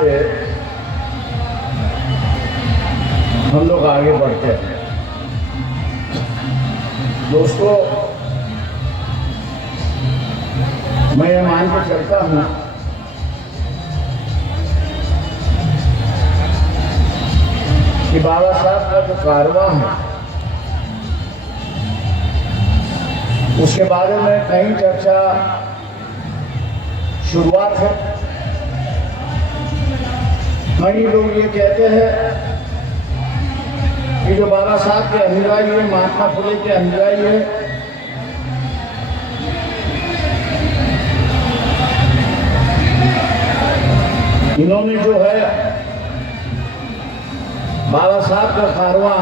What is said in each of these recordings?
से हम लोग आगे बढ़ते हैं। दोस्तों, मैं ये मान के चलता हूँ कि बाबा साहब का जो कारवां है उसके बारे में कई चर्चा शुरुआत है। कई लोग ये कहते हैं कि जो बाबा साहब के अनुयायी है, महात्मा फुले के अनुयायी है, इन्होंने जो है बाबा साहब का कारवां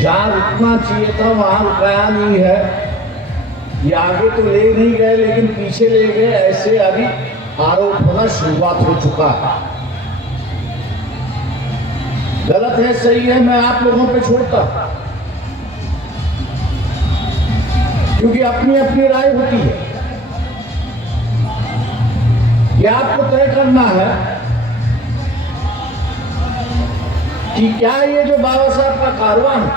जहाँ रुकना चाहिए था वहां रुकाया नहीं है। ये आगे तो ले नहीं गए लेकिन पीछे ले गए, ऐसे अभी आरोप होना शुरुआत हो चुका है। गलत है सही है मैं आप लोगों पे छोड़ता, क्योंकि अपनी अपनी राय होती है। ये आपको तय करना है कि क्या ये जो बाबा साहब का कारवां है,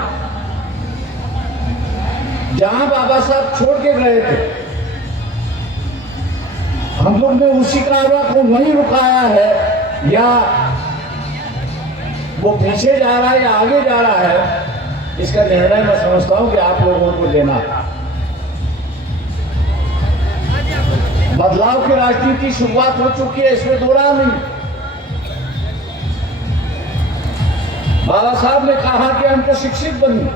जहां बाबा साहब छोड़ के गए थे, हम लोग ने उसी कारवां को वहीं रुकाया है, या वो पीछे जा रहा है या आगे जा रहा है, इसका निर्णय मैं समझता हूं कि आप लोगों को लेना है। बदलाव की राजनीति शुरुआत हो चुकी है, इसमें दो राह नहीं। बाबा साहब ने कहा कि हमको शिक्षित बनिए,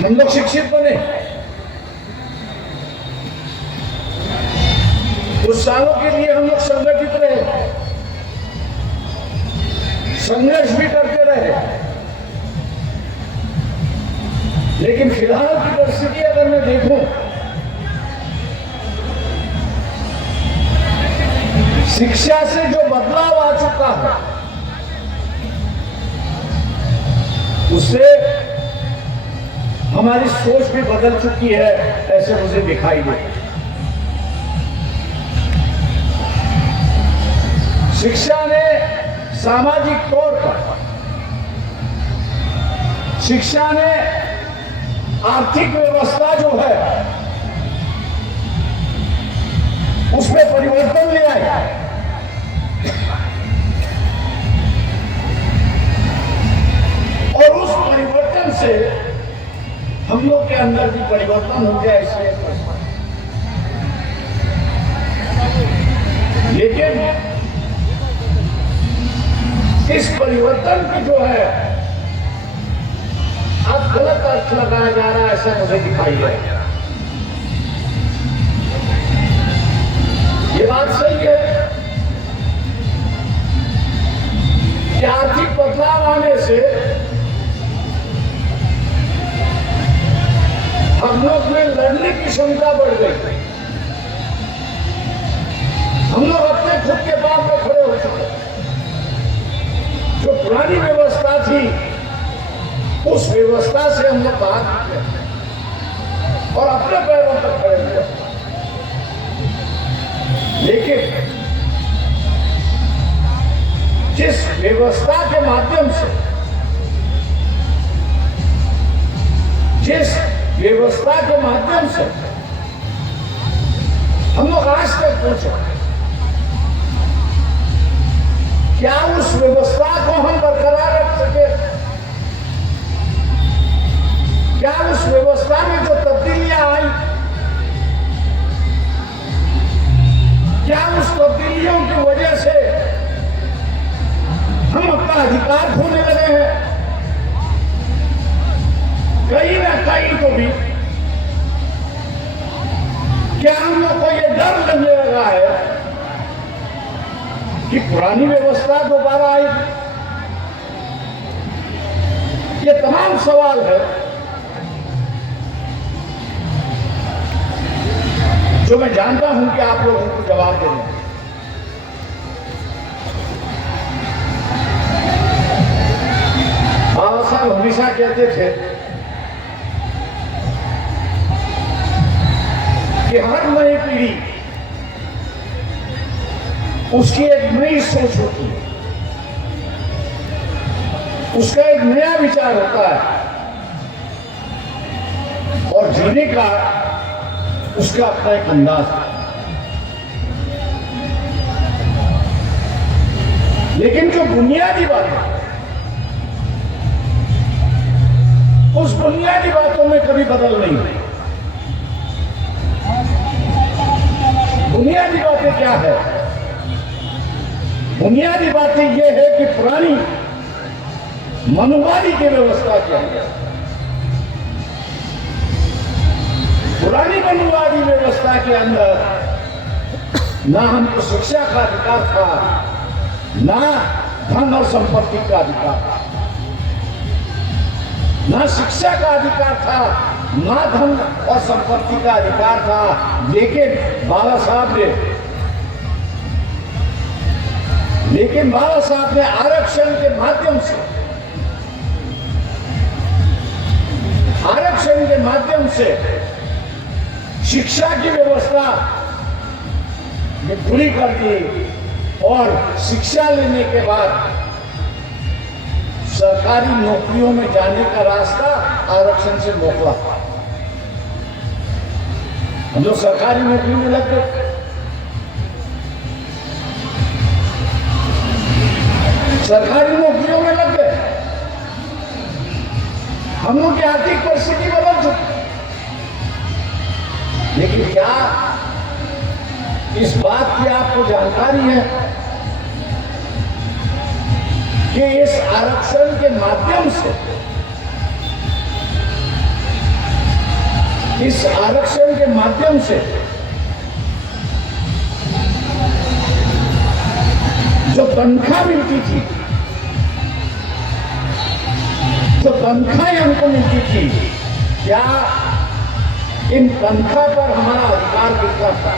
हम लोग शिक्षित बने। कुछ सालों के लिए हम लोग संगठित रहे, संघर्ष भी करते रहे, लेकिन फिलहाल की परिस्थिति अगर मैं देखूं, शिक्षा से जो बदलाव आ चुका है उससे हमारी सोच भी बदल चुकी है, ऐसे मुझे दिखाई दे। शिक्षा ने सामाजिक तौर पर, शिक्षा ने आर्थिक व्यवस्था जो है उसमें परिवर्तन ले आया। और उस परिवर्तन से हम लोग के अंदर भी परिवर्तन हो गया, इसलिए। लेकिन इस परिवर्तन की जो है अब गलत अर्थ लगाया जा रहा है, ऐसा मुझे दिखाई दे। ये बात सही है कि आर्थिक बदलाव आने से हम लोग में लड़ने की क्षमता बढ़ गई। हम लोग अपने खुद के पांव पर खड़े हो चुके। जो पुरानी व्यवस्था थी उस व्यवस्था से हम लोग बाहर निकले और अपने पैरों पर खड़े हुए। लेकिन जिस व्यवस्था के माध्यम से, जिस व्यवस्था के माध्यम से हम लोग आज तक पहुंचे, क्या उस व्यवस्था को हम बरकरार रख सके? क्या उस व्यवस्था में जो तब्दीलियां आई, क्या उस तब्दीलियों की वजह से हम अपना अधिकार खोने लगे हैं? कहीं ना कहीं तो भी क्या हम लोग को यह डर लगने लगा है कि पुरानी व्यवस्था दोबारा आएगी? ये तमाम सवाल है जो मैं जानता हूं कि आप लोगों को जवाब देंगे। बाबा साहब हमेशा कहते थे कि हर नई पीढ़ी उसकी एक नई सोच होती है, उसका एक नया विचार होता है और जीने का उसका अपना एक अंदाज है। लेकिन जो बुनियादी बात है, उस बुनियादी बातों में कभी बदल नहीं हुई। बुनियादी बातें क्या है? बुनियादी बातें यह है कि पुरानी मनुवादी की व्यवस्था क्या है। पुरानी मनुवादी व्यवस्था के अंदर ना हमको शिक्षा का अधिकार था, ना धन और संपत्ति का अधिकार था। ना शिक्षा का अधिकार था, ना धन और संपत्ति का अधिकार था। लेकिन बाबा साहब ने आरक्षण के माध्यम से शिक्षा की व्यवस्था खुली कर दी और शिक्षा लेने के बाद सरकारी नौकरियों में जाने का रास्ता आरक्षण से मोकला। हम लोग सरकारी नौकरी में लग गए। सरकारी नौकरियों में लग गए। हम लोग की आर्थिक परिस्थिति बदल चुकी। लेकिन क्या इस बात की आपको जानकारी है कि इस आरक्षण के माध्यम से जो तनख्वाह मिलती थी, जो तनख्वाहें हमको मिलती थी, क्या इन तनख्वाह पर हमारा अधिकार कितना था?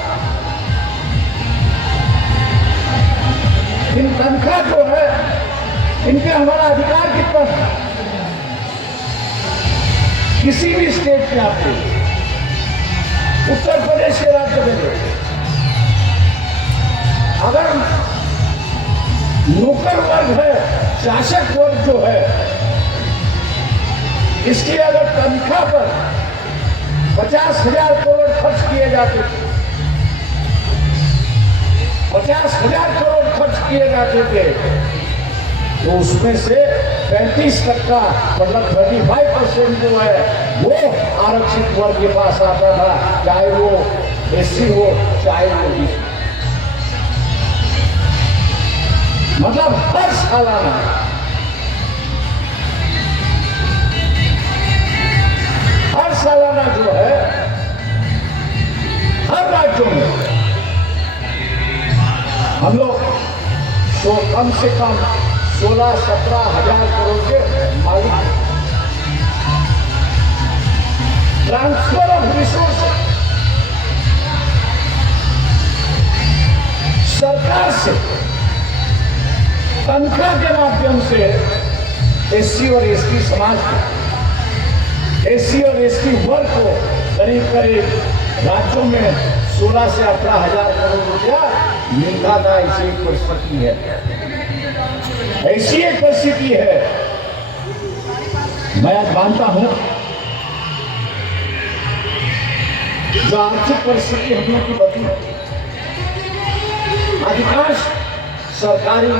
इन तनख्वाह जो है, इनके हमारा अधिकार कितना था? किसी भी स्टेट में आपको, उत्तर प्रदेश के राज्य में अगर नौकर वर्ग है, शासक वर्ग जो है, इसकी अगर तनख्वाह पर 50,000 करोड़ खर्च किए जाते थे, 50,000 करोड़ खर्च किए जाते थे, तो उसमें से 35% मतलब 35% जो है वो आरक्षित वर्ग के पास आता था, चाहे वो एससी हो चाहे वो ओबीसी। मतलब हर सालाना जो है हर राज्यों में हम लोग कम से कम 16-17 हजार करोड़ के मालिक। ट्रांसफर ऑफ रिसोर्स सरकार से तनख्वाह के माध्यम से एससी और एसटी समाज को, एससी और एसटी वर्ग को करीब राज्यों में 16 से 18 हजार करोड़ रुपया मिलता था। ऐसी एक परिस्थिति है, ऐसी एक परिस्थिति है। मैं मानता हूं जो आर्थिक परिस्थिति हम लोग की बदली, अधिकांश सरकारी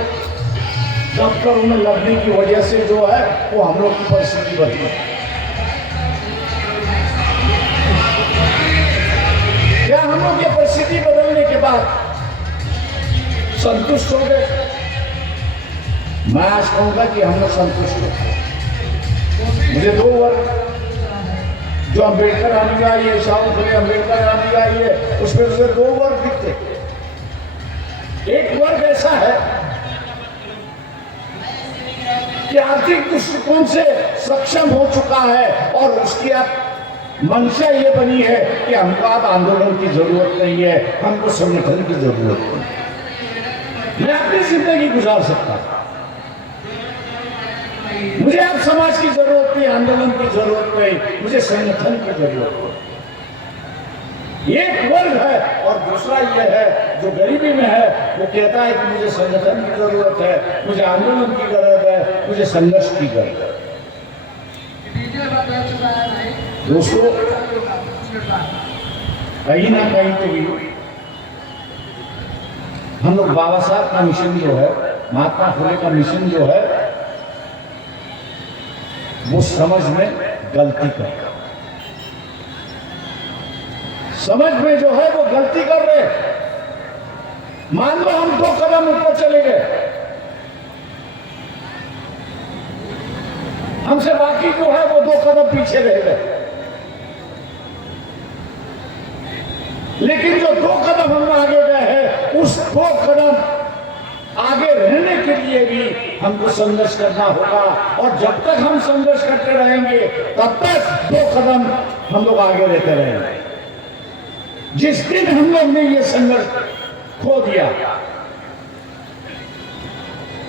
दफ्तरों में लगने की वजह से जो है वो हम लोग की परिस्थिति बदली। क्या हम लोग की परिस्थिति बदलने के बाद संतुष्ट हो गए? मैं आज कहूंगा कि हम लोग संतुष्ट हो। मुझे 2 वर्ग जो अम्बेडकर अनुयायी है, शाहू फुले अम्बेडकर अनुयायी है, उसमें मुझे 2 वर्ग दिखते। एक वर्ग ऐसा है कि आर्थिक दृष्टिकोण से सक्षम हो चुका है और उसकी अब मंशा ये बनी है कि हमको अब आंदोलन की जरूरत नहीं है, हमको संगठन की जरूरत नहीं। मैं अपनी जिंदगी गुजार सकता हूं, मुझे अब समाज की जरूरत नहीं, आंदोलन की जरूरत नहीं, मुझे संगठन की जरूरत है। एक वर्ग है और दूसरा ये है जो गरीबी में है, वो कहता है कि मुझे संगठन की जरूरत है, मुझे आंदोलन की जरूरत है, मुझे संघर्ष की जरूरत है। दोस्तों, कहीं ना कहीं तो भी हम लोग बाबा साहब का मिशन जो है, महात्मा फुले का मिशन जो है, वो समझ में गलती कर, समझ में जो है वो गलती कर रहे। मान लो हम 2 कदम ऊपर चले गए, हमसे बाकी जो है वो 2 कदम पीछे रह गए। लेकिन जो 2 कदम हम आगे गए हैं, उस 2 कदम आगे रहने के लिए भी हमको संघर्ष करना होगा। और जब तक हम संघर्ष करते रहेंगे, तब तक 2 कदम हम लोग आगे रहते रहेंगे। जिस दिन हम लोग ने ये संघर्ष खो दिया,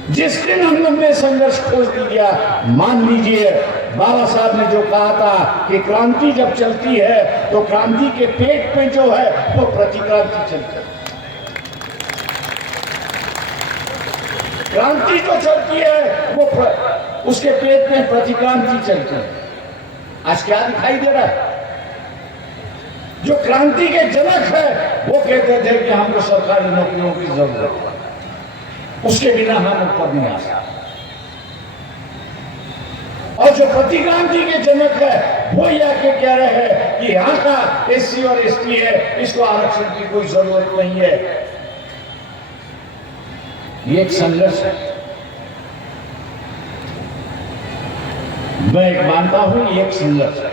जिस दिन हम लोग ने संघर्ष खो दिया, मान लीजिए बाबा साहब ने जो कहा था कि क्रांति जब चलती है तो क्रांति के पेट में जो है वो प्रतिक्रांति चलती है। क्रांति जो चलती है वो उसके पेट में प्रतिक्रांति चलती है। आज क्या दिखाई दे रहा है? जो क्रांति के जनक है वो कहते थे कि हमको सरकारी नौकरियों की जरूरत है, उसके बिना हम ऊपर नहीं आ सकते। और जो प्रतिक्रांति के जनक है वो यह के कह रहे हैं कि यहाँ का एससी और एसटी है, इसको आरक्षण की कोई जरूरत नहीं है। ये एक संघर्ष है। मैं एक मानता हूं ये एक संघर्ष है।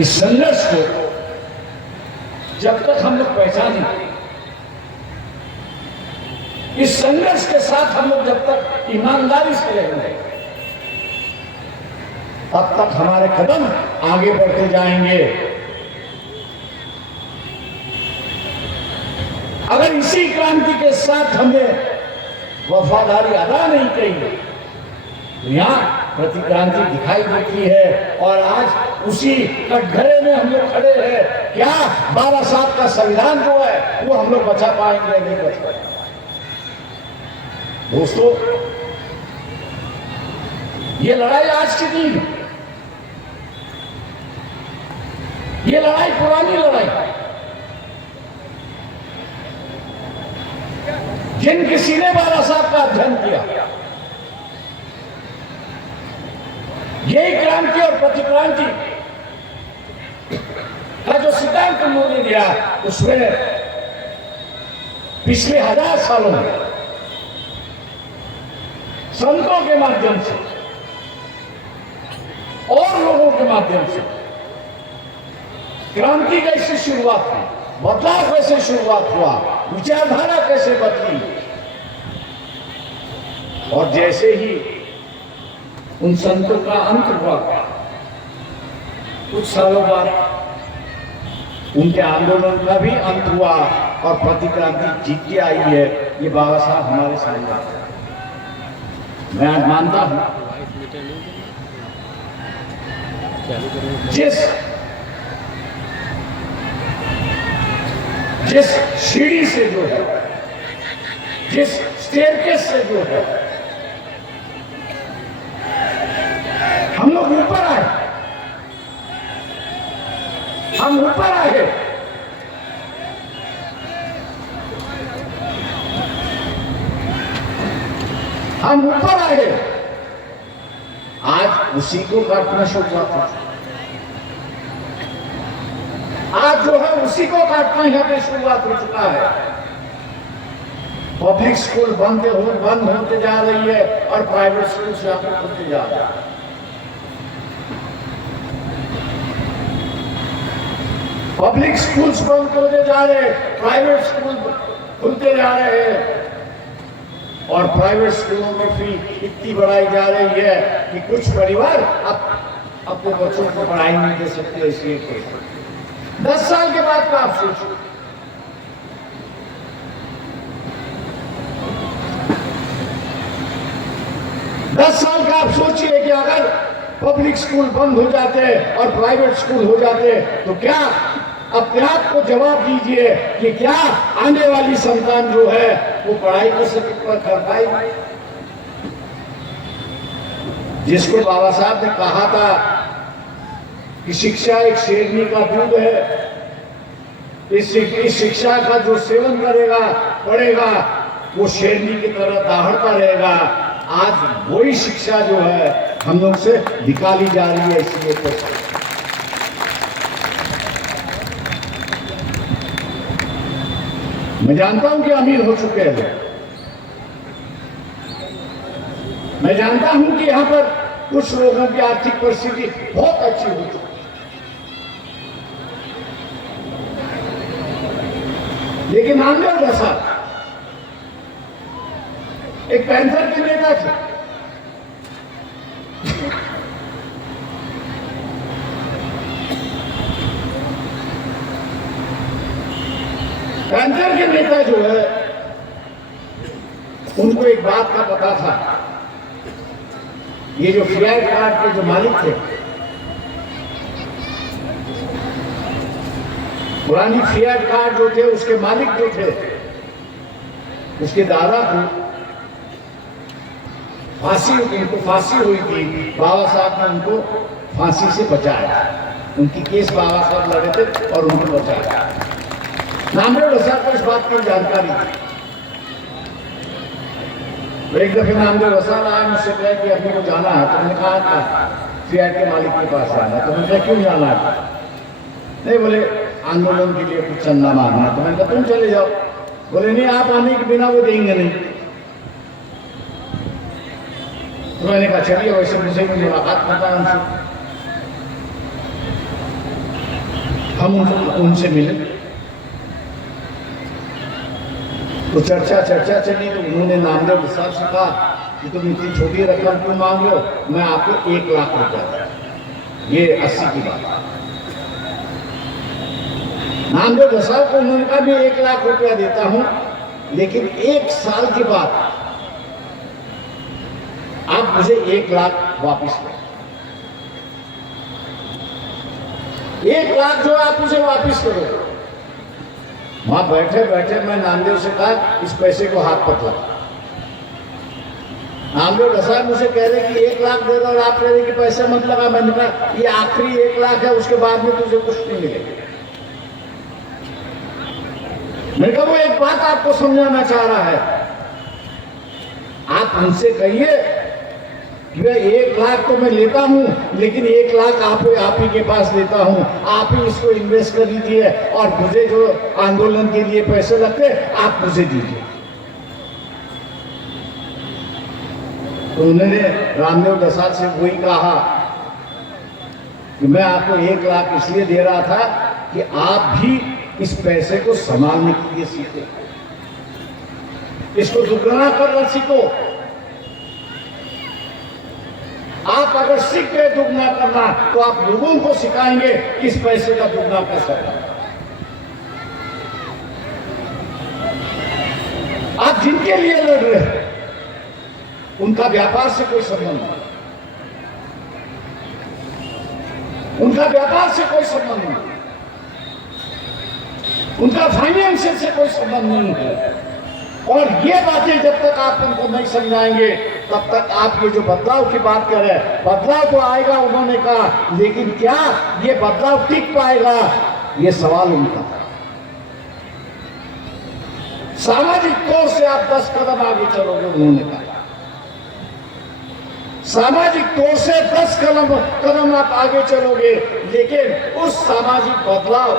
इस संघर्ष को जब तक हम लोग पहचानेंगे, इस संघर्ष के साथ हम लोग जब तक ईमानदारी से रहेंगे, तब तक हमारे कदम आगे बढ़ते जाएंगे। अगर इसी क्रांति के साथ हमें वफादारी अदा नहीं की, तो यहाँ प्रतिक्रांति दिखाई देती है। और आज उसी कटघरे में हम लोग खड़े हैं। क्या बाबा साहब का संविधान जो है वो हम लोग बचा पाएंगे? नहीं बचा पाएंगे। दोस्तों, ये लड़ाई आज की नहीं, ये लड़ाई पुरानी लड़ाई। जिन किसी ने बाबा साहब का अध्ययन किया, यही क्रांति और प्रतिक्रांति का जो सिद्धांत उन्होंने दिया, उसमें पिछले 1000 सालों में संतों के माध्यम से और लोगों के माध्यम से क्रांति कैसे शुरुआत हुई, बदलाव कैसे शुरुआत हुआ, विचारधारा कैसे बदली। और जैसे ही उन संतों का अंत हुआ, कुछ सालों बाद उनके आंदोलन का भी अंत हुआ और प्रतिक्रांति जीत के आई है। ये बाबा साहब हमारे सामने, मैं आज मानता हूं जिस सीढ़ी से जो है, जिस स्टेयरकेस से जो है हम लोग ऊपर आए, हम ऊपर आए, हम ऊपर आए, आज उसी को काटना शुरू हुआ। आज जो है उसी को काटना यहाँ पे शुरुआत हो चुका है। पब्लिक स्कूल बंद होते जा रही है और प्राइवेट स्कूल यहाँ पे खुलते जा रहे हैं। पब्लिक स्कूल्स बंद होते जा रहे हैं, प्राइवेट स्कूल खुलते जा रहे हैं। और प्राइवेट स्कूलों में फी इतनी बढ़ाई जा रही है कि कुछ परिवार अपने बच्चों को पढ़ाई नहीं दे सकते। इसलिए 10 साल के बाद का आप सोचिए, 10 साल का आप सोचिए कि अगर पब्लिक स्कूल बंद हो जाते और प्राइवेट स्कूल हो जाते, तो क्या अपने आप को जवाब दीजिए कि क्या आने वाली संतान जो है वो पढ़ाई कर पाएगी? जिसको बाबा साहब ने कहा था कि शिक्षा एक शेरनी का दूध है, इस शिक्षा का जो सेवन करेगा पढ़ेगा वो शेरनी की तरह दहाड़ता रहेगा। आज वही शिक्षा जो है हम लोग से निकाली जा रही है। इसलिए तो मैं जानता हूं कि अमीर हो चुके हैं, मैं जानता हूं कि यहां पर कुछ लोगों की आर्थिक परिस्थिति बहुत अच्छी हो चुकी है, लेकिन नामदेव प्रसाद एक पैंथर के नेता थे। पैंथर के नेता जो है उनको एक बात का पता था, ये जो फियाट कार के जो मालिक थे, पुरानी फियाट कार जो थे उसके मालिक जो थे, उसके दादा को उनको फांसी हुई थी। बाबा साहब ने उनको फांसी से बचाया, उनकी केस बाबा साहब लड़े थे और उनको बचाया। नामदेव प्रसाद को इस बात की जानकारी थी। एक दफे नामदेव प्रसाद आया, मुझसे कहा कि अपने को जाना है, तो मैंने कहा था फियाट के मालिक के पास जाना है। तो मैंने कहा क्यों जाना है? नहीं, बोले आंदोलन के लिए कुछ चंदा मांगना है। तो मैंने कहा तुम चले जाओ। बोले नहीं, आप आने के बिना वो देंगे नहीं। तो मैंने कहा चलिए, वैसे मुझे भी मुलाकात करता है उनसे। हम उनसे मिले तो चर्चा चली, तो उन्होंने नामदेव प्रसाद से कहा कि तुम इतनी छोटी रकम क्यों मांग रहे हो, मैं आपको 1 लाख रुपया, ये 80 की बात। नामदेव प्रसाद को उन्होंने कहा मैं 1 लाख रुपया देता हूं, लेकिन 1 साल के बाद आप मुझे 1 लाख वापिस करो। 1 लाख जो आप मुझे वापिस करो। वहां बैठे बैठे मैं नामदेव से कहा इस पैसे को हाथ पकड़ा। नामदेव प्रसाद मुझे कह रहे कि 1 लाख दे दो और आप कह रहे कि पैसे मत लगा। मैंने कहा ये आखिरी 1 लाख है, उसके बाद में तुझे कुछ नहीं मिलेगा। मैंने कहा वो एक बात आपको समझाना चाह रहा है, आप उनसे कहिए कि 1 लाख तो मैं लेता हूं, लेकिन 1 लाख आप ही के पास लेता हूं, आप ही इसको इन्वेस्ट कर दीजिए और मुझे जो आंदोलन के लिए पैसे लगते आप मुझे दीजिए। तो उन्होंने रामदेव प्रसाद से वही कहा कि मैं आपको 1 लाख इसलिए दे रहा था कि आप भी इस पैसे को संभालने के लिए सीखो, इसको दुगना करना सीखो। आप अगर सीख गए दुगना करना, तो आप लोगों को सिखाएंगे इस पैसे का दुगना कैसे करना। आप जिनके लिए लड़ रहे हैं उनका व्यापार से कोई संबंध नहीं, उनका व्यापार से कोई संबंध नहीं, उनका फाइनेंशियल से कोई संबंध नहीं है। और ये बातें जब तक आप उनको नहीं समझाएंगे तब तक आप ये जो बदलाव की बात कर रहे हैं, बदलाव तो आएगा उन्होंने कहा, लेकिन क्या ये बदलाव टिक पाएगा, ये सवाल उनका था। सामाजिक तौर से आप 10 कदम आगे चलोगे, उन्होंने कहा। सामाजिक तौर से 10 कदम आप आगे चलोगे, लेकिन उस सामाजिक बदलाव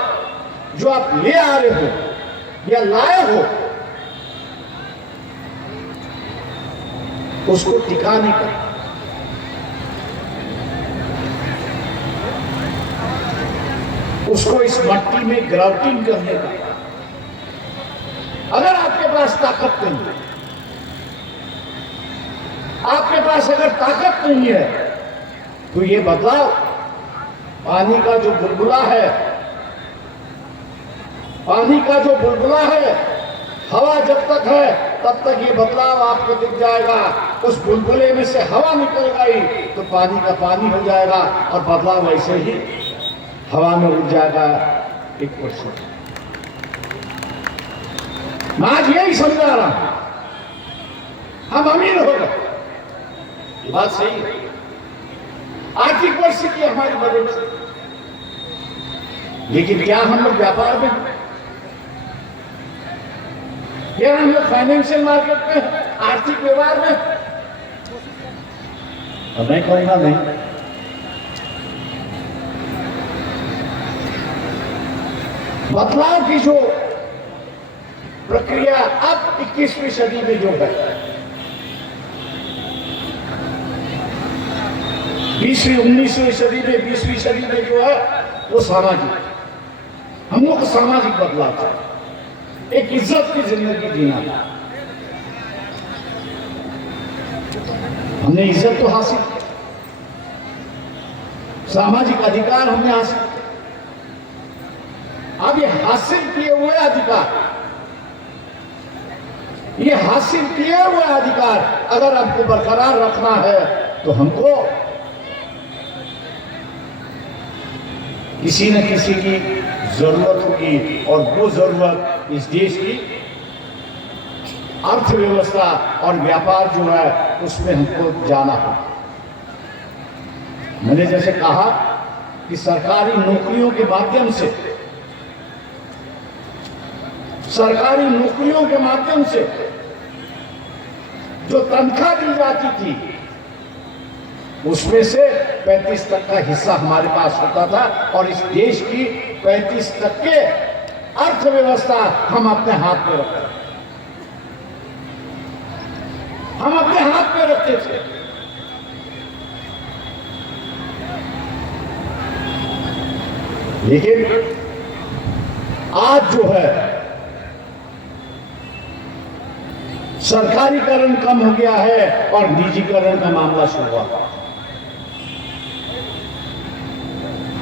जो आप ले आ रहे हो या लाए हो, उसको टिकाने का, उसको इस मट्टी में ग्राउटिंग करने का, अगर आपके पास ताकत नहीं है, आपके पास अगर ताकत नहीं है, तो ये बदलाव पानी का जो बुलबुला है, पानी का जो बुलबुला है, हवा जब तक है तब तक ये बदलाव आपको दिख जाएगा। उस बुलबुले में से हवा निकल गई तो पानी का पानी हो जाएगा और बदलाव वैसे ही हवा में उड़ जाएगा 1%। मैं आज यही समझा रहा हूं, हम अमीर हो गए, ये बात सही है। आर्थिक परिस्थिति हमारी बदल से, लेकिन क्या हम लोग व्यापार में, क्या हम लोग फाइनेंशियल मार्केट में, आर्थिक व्यवहार में? तो मैं कहूंगा नहीं। बदलाव की जो प्रक्रिया अब 21वीं सदी में जो है, 19वीं सदी में, 20वीं सदी में जो है वो सामाजिक, हम लोग को सामाजिक बदलाव चाहिए, एक इज्जत की जिंदगी जीना। हमने इज्जत तो हासिल, सामाजिक अधिकार हमने हासिल, अब ये हासिल किए हुए अधिकार, ये हासिल किए हुए अधिकार अगर हमको बरकरार रखना है तो हमको किसी न किसी की जरूरत होगी, और वो जरूरत इस देश की अर्थव्यवस्था और व्यापार जो है उसमें हमको जाना है। मैंने जैसे कहा कि सरकारी नौकरियों के माध्यम से, सरकारी नौकरियों के माध्यम से जो तनख्वाह दी जाती थी उसमें से 35 तक का हिस्सा हमारे पास होता था, और इस देश की 35 तक के अर्थव्यवस्था हम अपने हाथ में रखते, हम अपने हाथ में रखते थे। लेकिन आज जो है सरकारीकरण कम हो गया है और निजीकरण का मामला शुरू हुआ।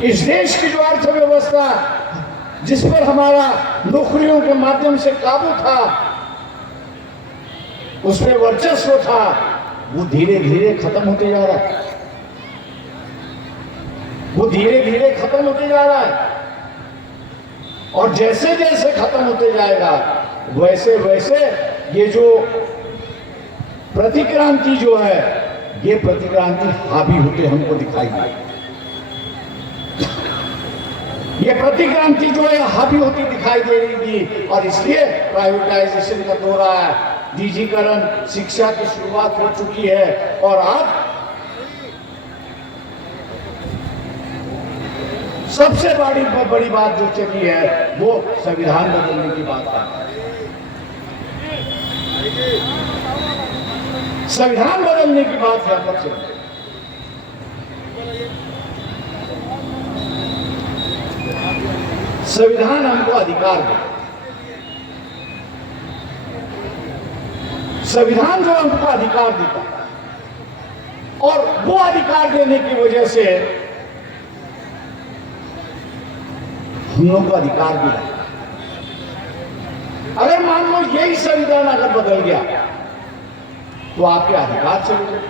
इस देश की जो अर्थव्यवस्था जिस पर हमारा नौकरियों के माध्यम से काबू था, उसमें वर्चस्व था, वो धीरे धीरे खत्म होते जा रहा है, वो धीरे धीरे खत्म होते जा रहा है। और जैसे जैसे खत्म होते जाएगा वैसे वैसे ये जो प्रतिक्रांति जो है, ये प्रतिक्रांति हावी होते हमको दिखाई देगी। ये प्रतिक्रांति जो है हावी होती दिखाई दे रही थी, और इसलिए प्राइवेटाइजेशन का दौर है, निजीकरण, शिक्षा की शुरुआत हो चुकी है, और आज सबसे बड़ी बात जो चली है वो संविधान बदलने की बात है। संविधान बदलने की बात यहां पर चल रही है। संविधान हमको अधिकार दे, संविधान जो हमको अधिकार देता, और वो अधिकार देने की वजह से हम लोग को अधिकार भी है। अगर मान लो यही संविधान अगर बदल गया तो आपके अधिकार चले गए।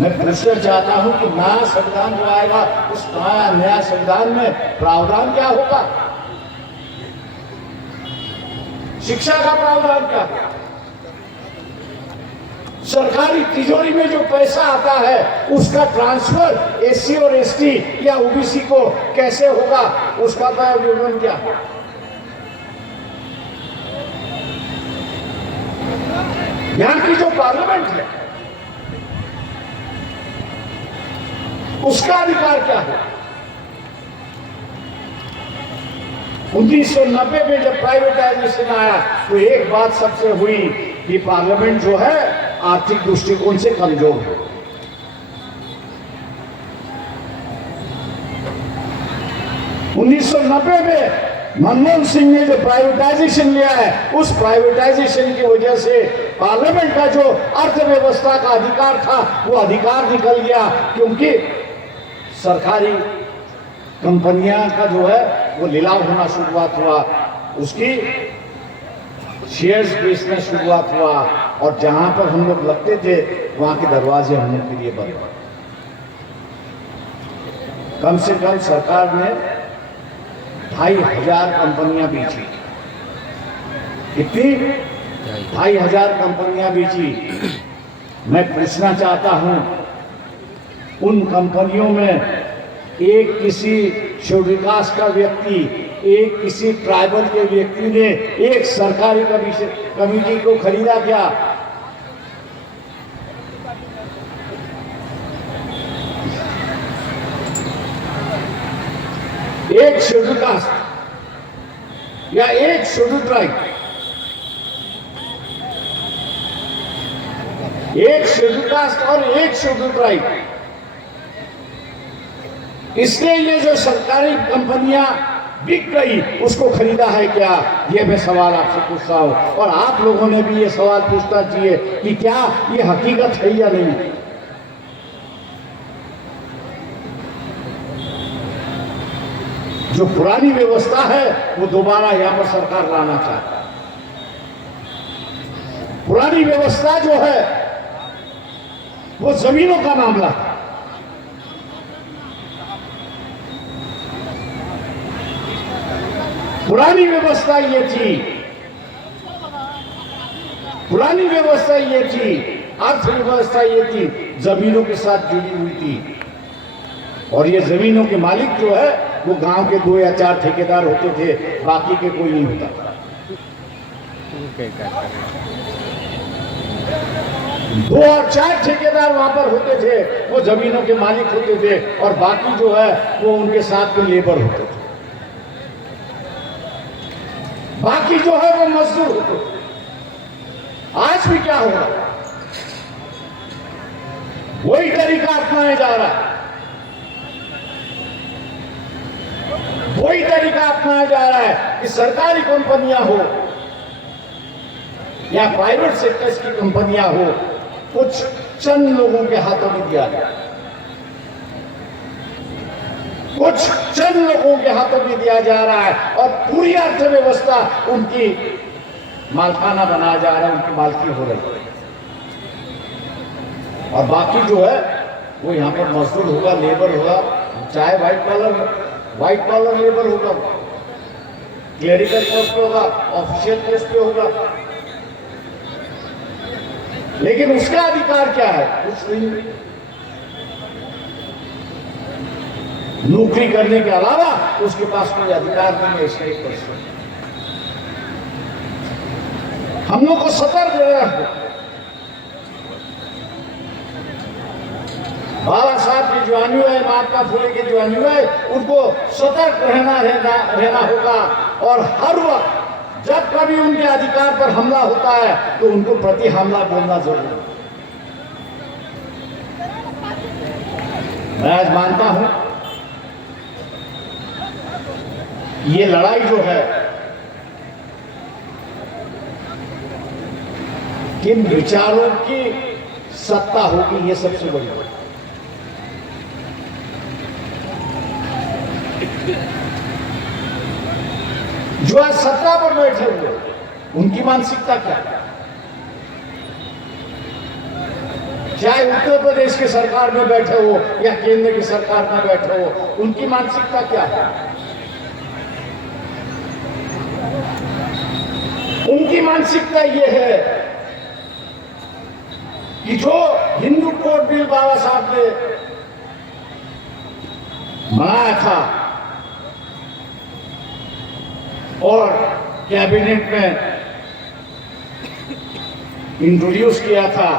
मैं पूछना चाहता हूं कि नया संविधान जो आएगा उस नया संविधान में प्रावधान क्या होगा? शिक्षा का प्रावधान क्या? सरकारी तिजोरी में जो पैसा आता है उसका ट्रांसफर एससी और एसटी या ओबीसी को कैसे होगा, उसका विवरण क्या? यहाँ की जो पार्लियामेंट है उसका अधिकार क्या है? 1990 में जब प्राइवेटाइजेशन आया तो एक बात सबसे हुई कि पार्लियामेंट जो है आर्थिक दृष्टिकोण से कमजोर है। उन्नीस सौ 1990 में मनमोहन सिंह ने जो प्राइवेटाइजेशन लिया है, उस प्राइवेटाइजेशन की वजह से पार्लियामेंट का जो अर्थव्यवस्था का अधिकार था वो अधिकार निकल गया, क्योंकि सरकारी कंपनियां का जो है वो लिलाव होना शुरुआत हुआ, उसकी शेयर्स बेचना शुरुआत हुआ और जहां पर हम लोग लगते थे वहां के दरवाजे हम लोग के लिए बंद। कम से कम सरकार ने 2,500 कंपनियां बेची। कितनी? 2,500 कंपनियां बेची। मैं पूछना चाहता हूं, उन कंपनियों में एक किसी शेड्यूल कास्ट का व्यक्ति, एक किसी ट्राइबल के व्यक्ति ने एक सरकारी कमेटी को खरीदा क्या? एक शेड्यूल कास्ट या एक शेड्यूल ट्राइब, एक शेड्यूल कास्ट और एक शेड्यूल ट्राइब, इसलिए ये जो सरकारी कंपनियां बिक गई उसको खरीदा है क्या? ये मैं सवाल आपसे पूछता हूं और आप लोगों ने भी ये सवाल पूछना चाहिए कि क्या ये हकीकत है या नहीं। जो पुरानी व्यवस्था है वो दोबारा यहां पर सरकार लाना चाहता है। पुरानी व्यवस्था जो है वो जमीनों का मामला था। पुरानी व्यवस्था ये थी, पुरानी व्यवस्था ये थी, अर्थव्यवस्था ये थी, जमीनों के साथ जुड़ी हुई थी। और ये जमीनों के मालिक जो है वो गांव के 2 या 4 ठेकेदार होते थे, बाकी के कोई नहीं होता। 2 और 4 ठेकेदार वहां पर होते थे, वो जमीनों के मालिक होते थे और बाकी जो है वो उनके साथ में लेबर होते थे, बाकी जो है वो मजदूर होते थे। आज भी क्या हो रहा है? वही तरीका अपनाया जा रहा है, वही तरीका अपनाया जा रहा है कि सरकारी कंपनियां हो या प्राइवेट सेक्टर्स की कंपनियां हो, कुछ चंद लोगों के हाथों में दिया जाए, कुछ चंद लोगों के हाथों में दिया जा रहा है और पूरी अर्थव्यवस्था उनकी मालखाना बनाया जा रहा है, उनकी मालकी हो रही है। और बाकी जो है वो यहाँ पर मजदूर होगा, लेबर होगा, चाहे व्हाइट कॉलर लेबर होगा, क्लेरिकल पोस्ट पे होगा, ऑफिशियल पोस्ट पे होगा, लेकिन उसका अधिकार क्या है? कुछ नहीं। नौकरी करने के अलावा उसके पास कोई अधिकार नहीं है। इसलिए हम लोग को सतर्क रहना है। बाबा साहब की जो अन्य है, महात्मा फुले के जो अन्य है, उनको सतर्क रहना होगा और हर वक्त जब कभी उनके अधिकार पर हमला होता है तो उनको प्रति हमला बोलना जरूरी है। मैं आज मानता हूं ये लड़ाई जो है किन विचारों की सत्ता होगी, ये सबसे बड़ी बात। जो आज सत्ता पर बैठे हुए उनकी मानसिकता क्या है? चाहे उत्तर प्रदेश की सरकार में बैठे हो या केंद्र की सरकार में बैठे हो, उनकी मानसिकता क्या है? उनकी मानसिकता यह है कि जो हिंदू कोड बिल बाबा साहब ने बनाया था और कैबिनेट में इंट्रोड्यूस किया था,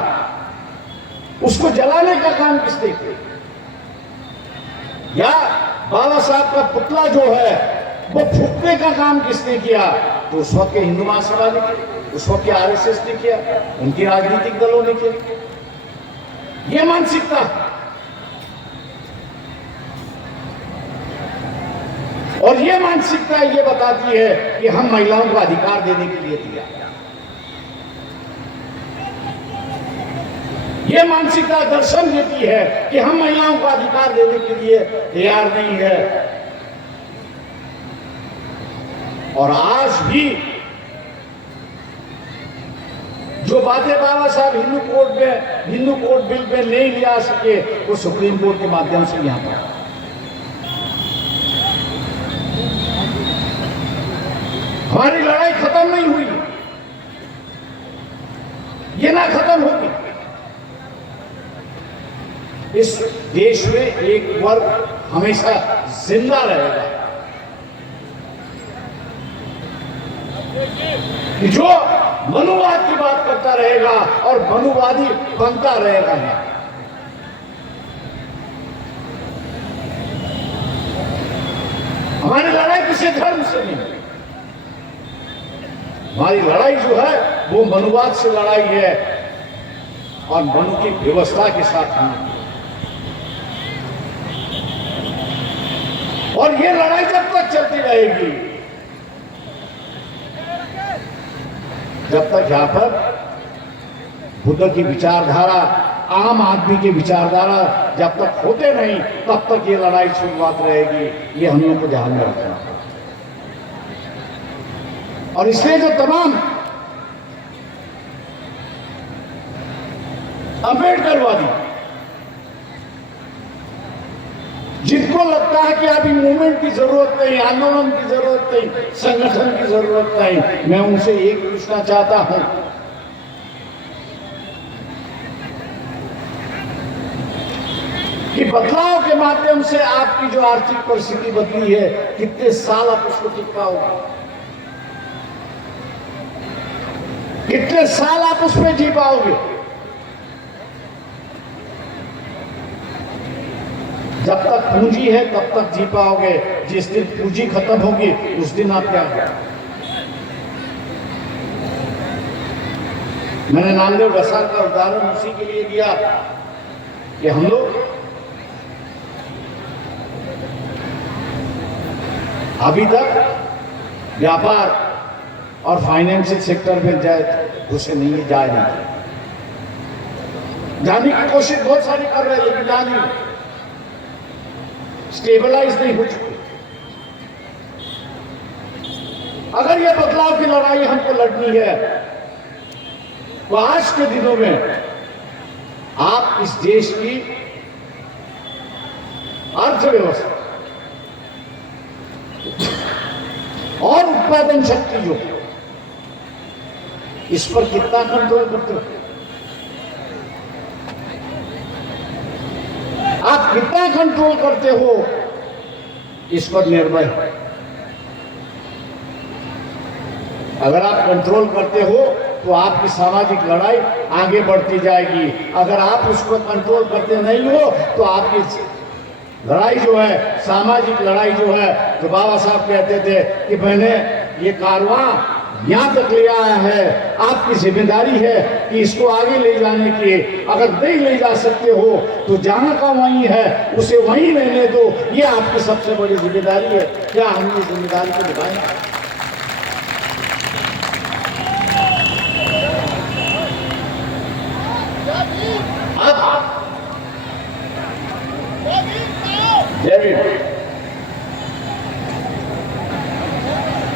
उसको जलाने का काम किसने किया? या बाबा साहब का पुतला जो है वो फूकने का काम किसने किया? तो उस वक्त के हिंदू महासभा ने किया, उस वक्त के आरएसएस ने किया, उनकी राजनीतिक दलों ने किया। ये मानसिकता, और ये मानसिकता ये बताती है कि हम महिलाओं को अधिकार देने के लिए दिया। ये मानसिकता दर्शन देती है कि हम महिलाओं को अधिकार देने के लिए तैयार नहीं है। और आज भी बातें बाबा साहब हिंदू कोड बिल पे नहीं ले आ सके, वो सुप्रीम कोर्ट के माध्यम से यहाँ पर हमारी लड़ाई खत्म नहीं हुई, ये ना खत्म होगी। इस देश में एक वर्ग हमेशा जिंदा रहेगा कि जो मनुवाद की बात करता रहेगा और मनुवादी बनता रहेगा। हमारी लड़ाई किसी धर्म से नहीं, हमारी लड़ाई जो है वो मनुवाद से लड़ाई है और मनु की व्यवस्था के साथ है। और ये लड़ाई जब तक चलती रहेगी, जब तक यहां पर बुद्ध की विचारधारा, आम आदमी की विचारधारा जब तक होते नहीं, तब तक ये लड़ाई शुरुआत रहेगी। ये हम लोग को ध्यान में रखना है। और इसलिए जो तमाम अम्बेडकरवादी जिनको लगता है कि अभी मूवमेंट की जरूरत नहीं, आंदोलन की जरूरत नहीं, संगठन की जरूरत नहीं, मैं उनसे एक पूछना चाहता हूं कि बदलाव के माध्यम से आपकी जो आर्थिक परिस्थिति बदली है, कितने साल आप उसको टिक पाओगे, कितने साल आप उसमें जी पाओगे? जब तक पूंजी है तब तक जी पाओगे, जिस दिन पूंजी खत्म होगी उस दिन आप क्या होगा? मैंने नामदेव रसाल का उदाहरण उसी के लिए दिया कि हम लोग अभी तक व्यापार और फाइनेंशियल सेक्टर में घुसे नहीं, जाए नहीं, जाने की कोशिश बहुत सारी कर रहे हैं लेकिन जा नहीं, स्टेबलाइज नहीं हो चुकी। अगर यह बदलाव की लड़ाई हमको लड़नी है तो आज के दिनों में आप इस देश की अर्थव्यवस्था और उत्पादन शक्ति जो इस पर कितना कंट्रोल करते हो, आप कितना कंट्रोल करते हो, इस पर निर्भर है। अगर आप कंट्रोल करते हो तो आपकी सामाजिक लड़ाई आगे बढ़ती जाएगी। अगर आप उसको कंट्रोल करते नहीं हो तो आपकी लड़ाई जो है, सामाजिक लड़ाई जो है, जो बाबा साहब कहते थे कि मैंने ये कारवां यहां तक ले आया है, आपकी जिम्मेदारी है कि इसको आगे ले जाने की। अगर नहीं ले जा सकते हो तो जहां का वहीं है, उसे वहीं रहने दो। ये आपकी सबसे बड़ी जिम्मेदारी है। क्या हम ये जिम्मेदारी को निभाएंगे?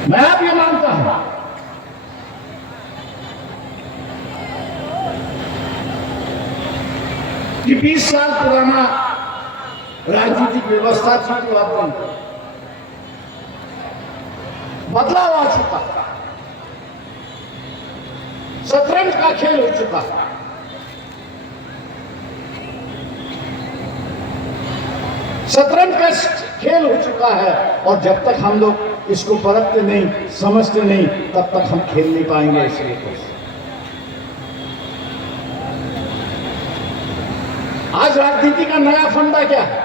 मैं आप ये मानता हूं कि 20 साल पुराना राजनीतिक व्यवस्था थी तो अब बदलाव आ चुका, शतरंज का खेल हो चुका। शतरंज का खेल हो चुका है और जब तक हम लोग इसको परखते नहीं, समझते नहीं, तब तक हम खेल नहीं पाएंगे। इसलिए आज राजनीति का नया फंडा क्या है?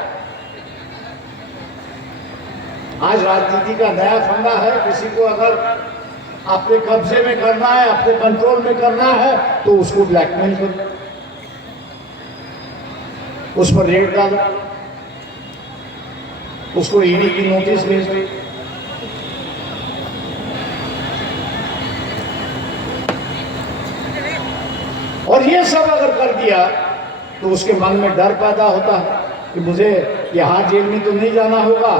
आज राजनीति का नया फंडा है, किसी को अगर अपने कब्जे में करना है, अपने कंट्रोल में करना है तो उसको ब्लैकमेल करो, उस पर रेड डालो, उसको ईडी की नोटिस भेज दो। और ये सब अगर कर दिया तो उसके मन में डर पैदा होता है कि मुझे तिहाड़ जेल में तो नहीं जाना होगा,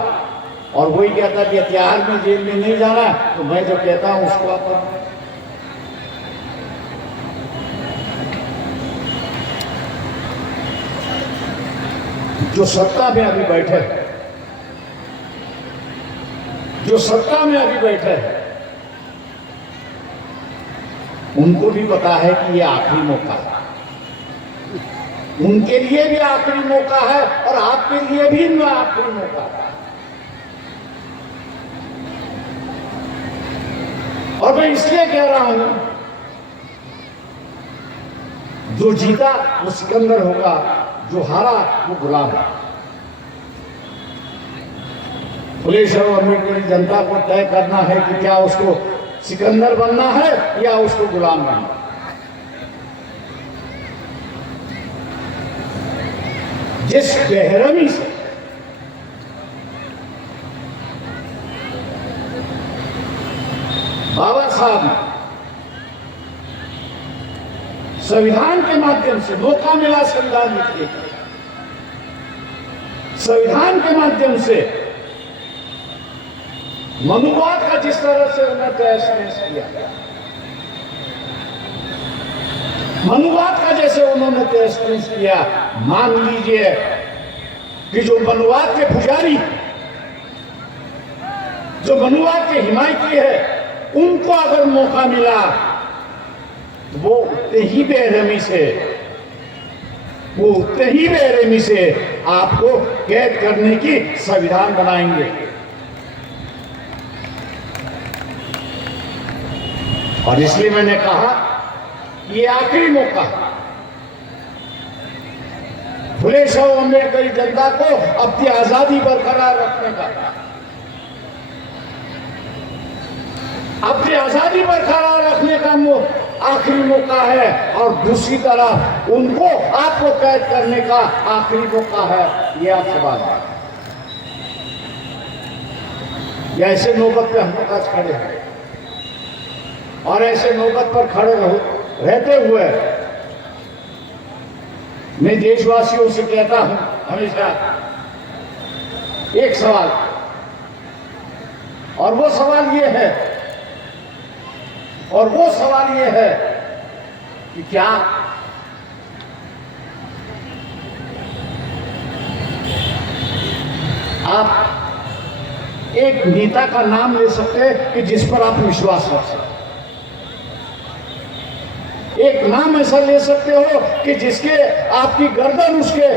और वही कहता है कि तिहाड़ में जेल में नहीं जाना, तो मैं जो कहता हूं उसको आप जो सत्ता में अभी बैठे हैं, जो सत्ता में अभी बैठे हैं, उनको भी पता है कि ये आखिरी मौका है, उनके लिए भी आखिरी मौका है और आपके लिए भी आखिरी मौका है। और मैं इसलिए कह रहा हूं, जो जीता वो सिकंदर होगा, जो हारा वो गुलाम है। फुले शाह अम्बेडकर जनता को तय करना है कि क्या उसको सिकंदर बनना है या उसको गुलाम बनना है। जिस बेरहमी से बाबा साहब ने संविधान के माध्यम से मौका मिला, संविधान लिखने का, संविधान के माध्यम से मनुवाद का जिस तरह से उन्होंने तहस किया, मनुवाद का जैसे उन्होंने तहस किया, मान लीजिए कि जो मनुवाद के पुजारी, जो मनुवाद के हिमायती है, उनको अगर मौका मिला वो उतने ही बेरहमी से आपको कैद करने की संविधान बनाएंगे। और इसलिए मैंने कहा ये आखिरी मौका फुले शाह अम्बेडकरी जनता को अपनी आजादी बरकरार रखने का, अपनी आजादी बरकरार रखने का आखिरी मौका है, और दूसरी तरफ उनको आपको कैद करने का आखिरी मौका है। ये आप सवाल है, ऐसे नौबत पे हम लोग आज खड़े हैं, और ऐसे नौबत पर खड़े रहते हुए मैं देशवासियों से कहता हूं हमेशा एक सवाल, और वो सवाल ये है कि क्या आप एक नेता का नाम ले सकते हैं कि जिस पर आप विश्वास रख सकते, एक नाम ऐसा ले सकते हो कि जिसके आपकी गर्दन उसके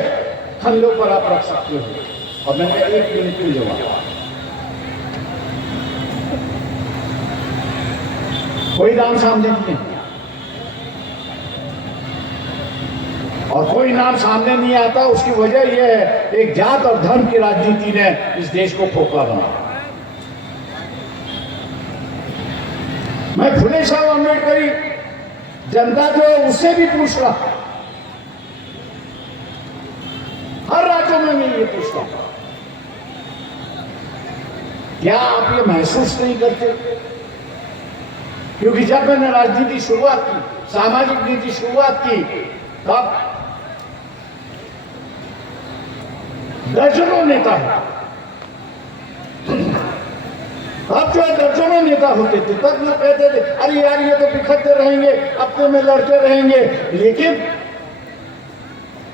कंधों पर आप रख सकते हो। और मैंने 1 मिनट में जवाब, कोई नाम सामने नहीं है, और कोई नाम सामने नहीं आता। उसकी वजह यह है एक जात और धर्म की राजनीति ने इस देश को खोखला बनाया। मैं फुले शाह अम्बेडकरी जनता जो है उससे भी पूछ रहा, हर राज्यों में मैं ये पूछता हूं, क्या आप ये महसूस नहीं करते? क्योंकि जब मैंने राजनीति शुरुआत की, सामाजिक नीति शुरुआत की, तब दर्जनों नेता है, अब जो है दर्जनों नेता होते थे, तब लोग कहते थे अरे यार ये तो बिखरते रहेंगे, अपने में लड़ते रहेंगे। लेकिन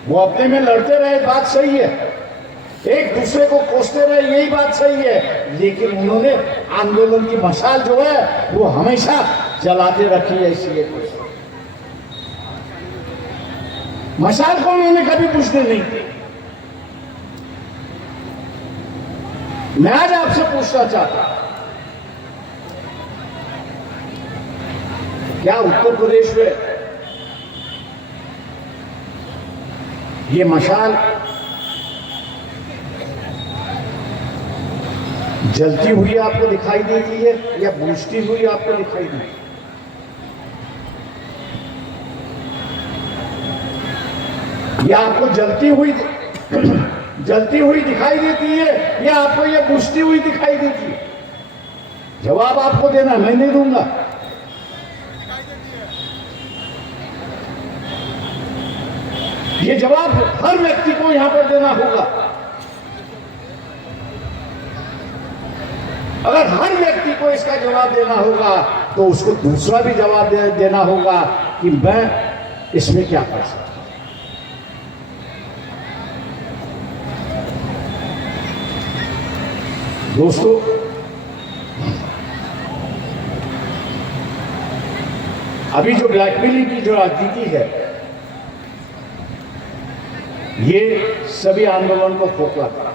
वो अपने में लड़ते रहे, बात सही है, एक दूसरे को कोसते रहे, यही बात सही है। लेकिन उन्होंने आंदोलन की मशाल जो है वो हमेशा जलाते रखी है। इसलिए मशाल को उन्होंने कभी बुझने नहीं दी। मैं आज आपसे पूछना चाहता हूं, क्या उत्तर प्रदेश में ये मशाल जलती हुई आपको दिखाई देती है या बुझती हुई आपको दिखाई देती है? या आपको जलती हुई दिखाई देती है या आपको ये बुझती हुई दिखाई देती है? जवाब आपको देना, मैं नहीं दूंगा। ये जवाब हर व्यक्ति को यहां पर देना होगा। अगर हर व्यक्ति को इसका जवाब देना होगा तो उसको दूसरा भी जवाब देना होगा कि मैं इसमें क्या कर सकता हूं। दोस्तों, अभी जो ब्लैकमेलिंग की जो राजनीति है, ये सभी आंदोलन को खोखला करा।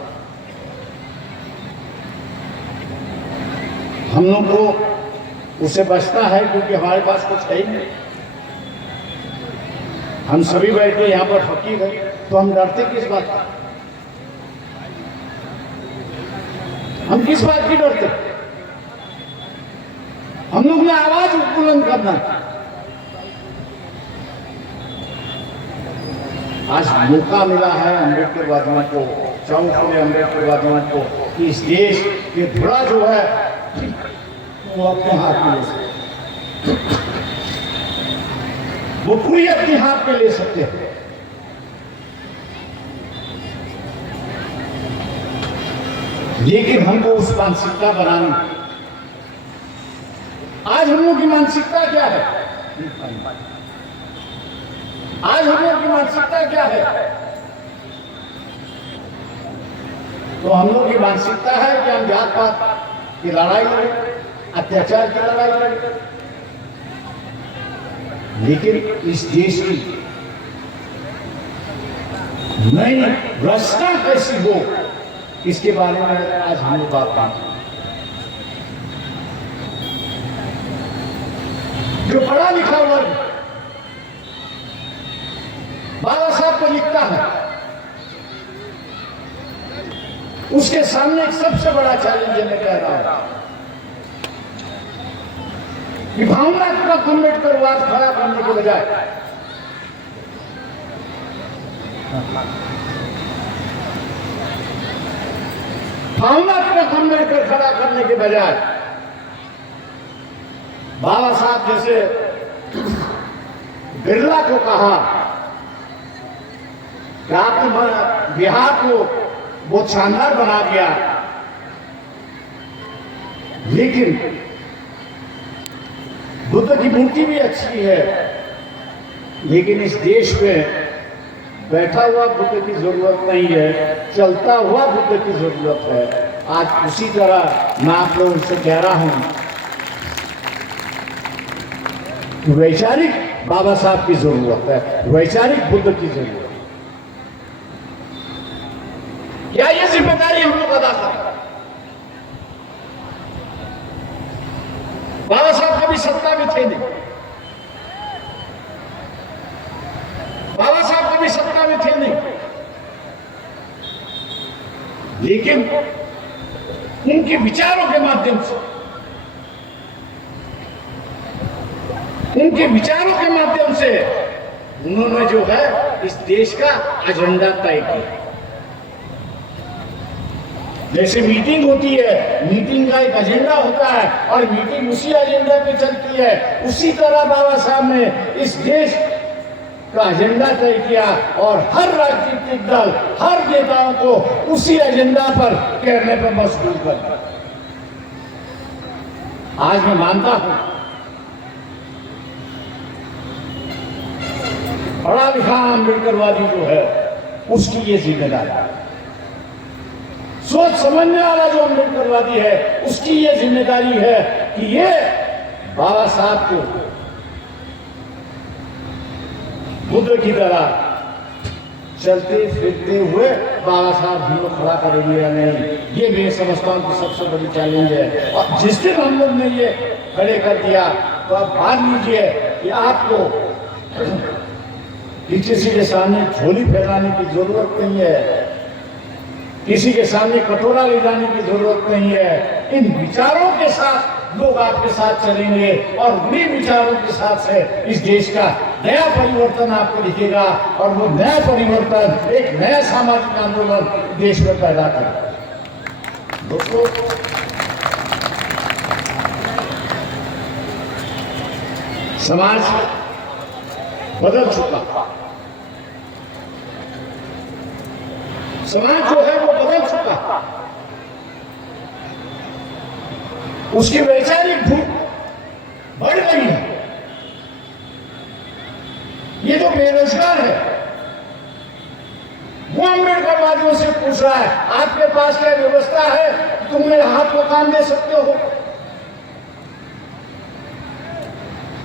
हम लोग को उससे बचना है क्योंकि हमारे पास कुछ है ही नहीं। हम सभी बैठे यहाँ पर फकीर हैं, तो हम डरते किस बात का? हम किस बात की डरते? हम लोग ने आवाज बुलंद करना। आज मौका मिला है अम्बेडकरवादियों को, चाहूं खुले अम्बेडकरवादियों को, कि इस देश की धुरा जो है वो अपने हाथ में ले सकते, वो पूरी अपने हाथ में ले सकते हैं। लेकिन हमको उस मानसिकता बनानी। आज हम लोग की मानसिकता क्या है? आज हम लोग की मानसिकता क्या है? तो हम लोग की मानसिकता है कि हम जात पात की लड़ाई लड़ें, अत्याचार की लड़ाई लड़ें। लेकिन इस देश की नई रचना कैसी हो, इसके बारे में आज हम लोग बात करें। जो पढ़ा लिखा वर्ग बाबा साहब को लिखता है, उसके सामने एक सबसे बड़ा चैलेंज मैं कह रहा हूं कि भावनात्मक अम्बेडकरवाद खड़ा करने के बजाय भावनात्मक अम्बेडकर खड़ा करने के बजाय बाबा साहब जैसे बिरला को कहा कि आपने बिहार को बहुत शानदार बना दिया, लेकिन बुद्ध की मूर्ति भी अच्छी है, लेकिन इस देश में बैठा हुआ बुद्ध की जरूरत नहीं है, चलता हुआ बुद्ध की जरूरत है। आज उसी तरह मैं आप लोगों से कह रहा हूं, वैचारिक बाबा साहब की जरूरत है, वैचारिक बुद्ध की जरूरत है। क्या ये जिम्मेदारी हम लोग अदा करें? बाबा साहब कभी सत्ता में थे नहीं, बाबा साहब कभी सत्ता में थे नहीं, लेकिन उनके विचारों के माध्यम से, उनके विचारों के माध्यम से उन्होंने जो है इस देश का एजेंडा तय किया। जैसे मीटिंग होती है, मीटिंग का एक एजेंडा होता है और मीटिंग उसी एजेंडा पे चलती है, उसी तरह बाबा साहब ने इस देश का एजेंडा तय किया और हर राजनीतिक दल, हर नेताओं को उसी एजेंडा पर कहने पर मजबूर कर दिया। आज मैं मानता हूं पढ़ा लिखा अम्बेडकरवादी जो है उसकी ये जिम्मेदारी है, सोच समझने वाला जो अम्बेडकरवादी है उसकी ये जिम्मेदारी है कि ये बाबा साहब को बुद्ध की तरह चलते फिरते हुए बाबा साहब हम लोग खड़ा करेंगे या नहीं, ये मैं समझता हूं कि सबसे बड़ी चैलेंज है। और जिस दिन हम लोग ने ये खड़े कर दिया तो आप मान लीजिए कि आपको किसी के सामने झोली फैलाने की जरूरत नहीं है, किसी के सामने कटोरा ले जाने की जरूरत नहीं है। इन विचारों के साथ लोग आपके साथ चलेंगे और उन्हीं विचारों के साथ से इस देश का नया परिवर्तन आपको दिखेगा और वो नया परिवर्तन एक नया सामाजिक आंदोलन देश में पैदा करेगा। दोस्तों, समाज बदल चुका, समाज जो है वो बदल चुका, उसकी वैचारिक भूख बढ़ गई है। ये जो बेरोजगार है वो अम्बेडकरवादियों से पूछ रहा है आपके पास क्या व्यवस्था है तुम मेरे हाथ को काम दे सकते हो?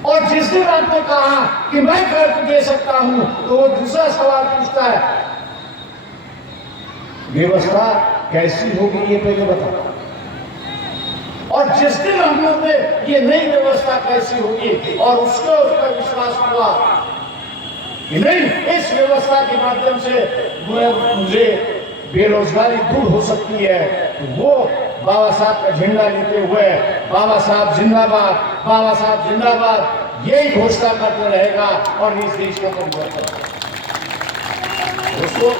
और जिस दिन आपने कहा कि मैं कर दे सकता हूं, तो वो दूसरा सवाल पूछता है, व्यवस्था कैसी होगी ये पहले बताओ। और जिस दिन हम लोग ने ये नई व्यवस्था कैसी होगी और उसको उस पर विश्वास हुआ कि नहीं, इस व्यवस्था के माध्यम से मुझे बेरोजगारी दूर हो सकती है, तो वो बाबा साहब का झंडा लेते हुए बाबा साहब जिंदाबाद, बाबा साहब जिंदाबाद यही घोषणा करते रहेगा और इस देश का परिवर्तन। दोस्तों,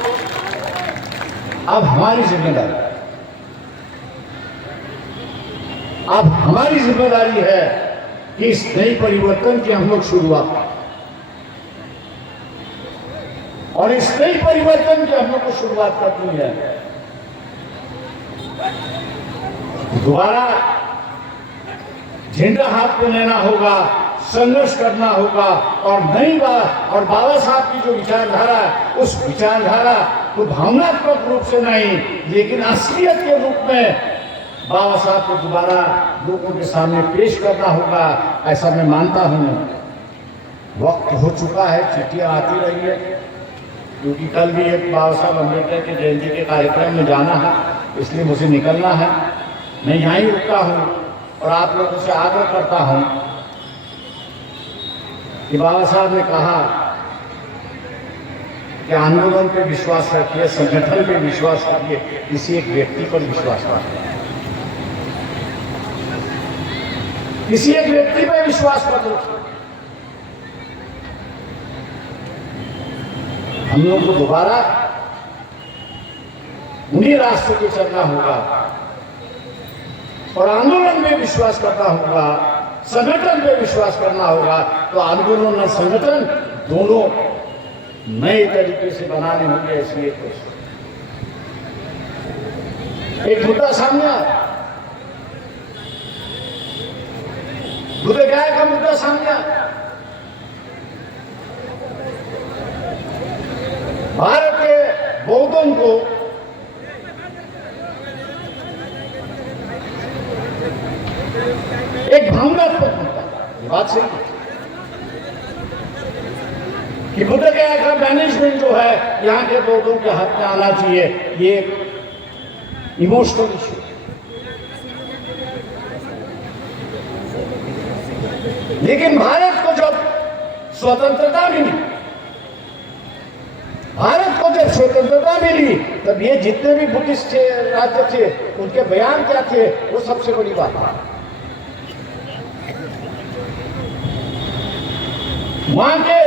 अब हमारी जिम्मेदारी, अब हमारी जिम्मेदारी है कि इस नई परिवर्तन की हम लोग शुरुआत करें और इस नई परिवर्तन की हम लोग को शुरुआत करनी है। दोबारा झंडा हाथ में लेना होगा, संघर्ष करना होगा और नई बात और बाबा साहब की जो विचारधारा है, उस विचारधारा को भावनात्मक रूप से नहीं लेकिन असलियत के रूप में बाबा साहब को दोबारा लोगों के सामने पेश करना होगा, ऐसा मैं मानता हूं। वक्त हो चुका है, चिट्ठियां आती रही है, क्योंकि कल भी एक बाबा साहब अम्बेडकर के जयंती के कार्यक्रम में जाना है, इसलिए मुझे निकलना है। मैं यहाँ ही रुकता हूँ और आप लोगों से आग्रह करता हूँ कि बाबा साहब ने कहा कि आंदोलन पे विश्वास रखिए, संगठन पे विश्वास रखिए, किसी एक व्यक्ति पर विश्वास रखिए, किसी एक व्यक्ति पर विश्वास मत रखिए। हम लोग को दोबारा उन्हीं रास्ते पे चलना होगा और आंदोलन में विश्वास करना होगा, संगठन पे विश्वास करना होगा। तो आंदोलन और संगठन दोनों नए तरीके से बनाने होंगे। ऐसी एक मुद्दा सामने आया, बुद्धगया का मुद्दा सामने आया। भारत के बौद्धों को एक भावनात्मक मुद्दा, ये बात सही है कि बुद्धगया का मैनेजमेंट जो है यहाँ के बौद्धों के हाथ में आना चाहिए, ये इमोशनल इशू। लेकिन भारत को जब स्वतंत्रता मिली, भारत को जब स्वतंत्रता मिली, तब ये जितने भी बुद्धिस्ट राज्य थे उनके बयान क्या थे, वो सबसे बड़ी बात है। वहां के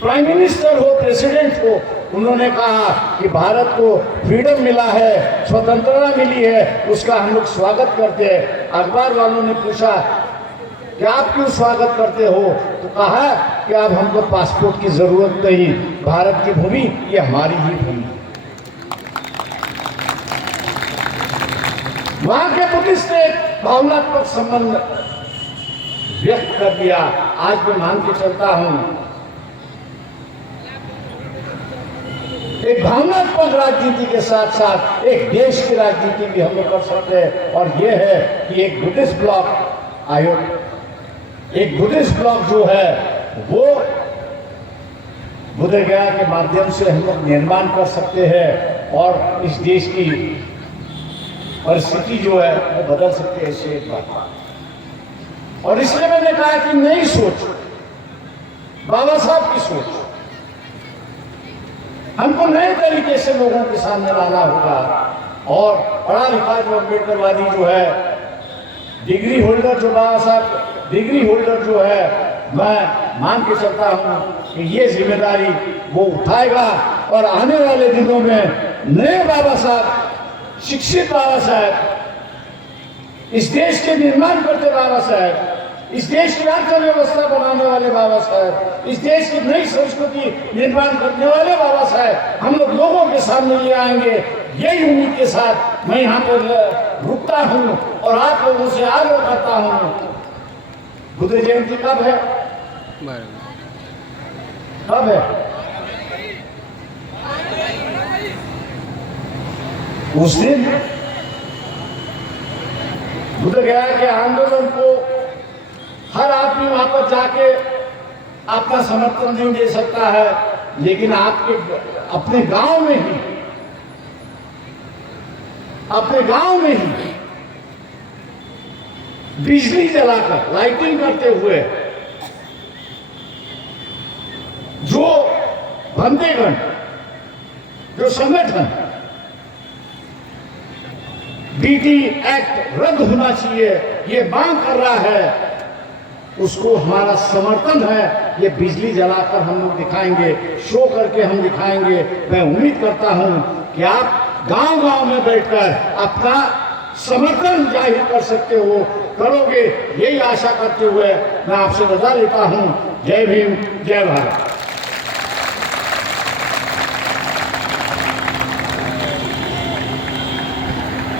प्राइम मिनिस्टर हो, प्रेसिडेंट हो, उन्होंने कहा कि भारत को फ्रीडम मिला है, स्वतंत्रता मिली है, उसका हम लोग स्वागत करते हैं। अखबार वालों ने पूछा कि आप क्यों स्वागत करते हो, तो कहा कि अब हमको पासपोर्ट की जरूरत नहीं, भारत की भूमि ये हमारी ही भूमि। वहां के बुद्धिस्ट ने भावनात्मक संबंध व्यक्त कर दिया। आज मैं मान के चलता हूं, एक भावनात्मक राजनीति के साथ साथ एक देश की राजनीति भी हम लोग कर सकते हैं, और यह है कि एक बुद्धिस्ट ब्लॉक आयोग, एक बुद्धिस्ट ब्लॉक जो है वो बुद्धगया के माध्यम से हम लोग निर्माण कर सकते हैं और इस देश की परिस्थिति जो है वो बदल सकते हैं। इससे एक बात, और इसलिए मैंने कहा कि नई सोच, बाबा साहब की सोच हमको नए तरीके से लोगों के सामने लाना होगा। और पढ़ा लिखा जो अम्बेडकरवादी जो है, डिग्री होल्डर जो बाबा साहब डिग्री होल्डर जो है, मैं मान के चलता हूं कि ये जिम्मेदारी वो उठाएगा और आने वाले दिनों में नए बाबा साहब, शिक्षित बाबा साहब, इस देश के निर्माण करते बाबा साहब, इस देश की अर्थव्यवस्था बनाने वाले बाबा साहब, इस देश की नई संस्कृति निर्माण करने वाले बाबा साहब हम लोग लोगों के सामने ले आएंगे। यही उम्मीद के साथ मैं यहाँ पर रुकता हूँ और आप लोगों से आग्रह करता हूँ, बुद्ध जयंती कब है? कब है? उस दिन बुद्ध गया के आंदोलन को हर आदमी वहां पर जाके अपना समर्थन नहीं दे सकता है, लेकिन आपके अपने गांव में ही बिजली जलाकर लाइटिंग करते हुए जो बंदेगण, जो संगठन बीटी एक्ट रद्द होना चाहिए ये मांग कर रहा है, उसको हमारा समर्थन है। ये बिजली जलाकर हम लोग दिखाएंगे, शो करके हम दिखाएंगे। मैं उम्मीद करता हूं कि आप गांव-गांव में बैठकर अपना समर्थन जाहिर कर सकते हो, करोगे, यही आशा करते हुए मैं आपसे रजा लेता हूं। जय भीम, जय भारत।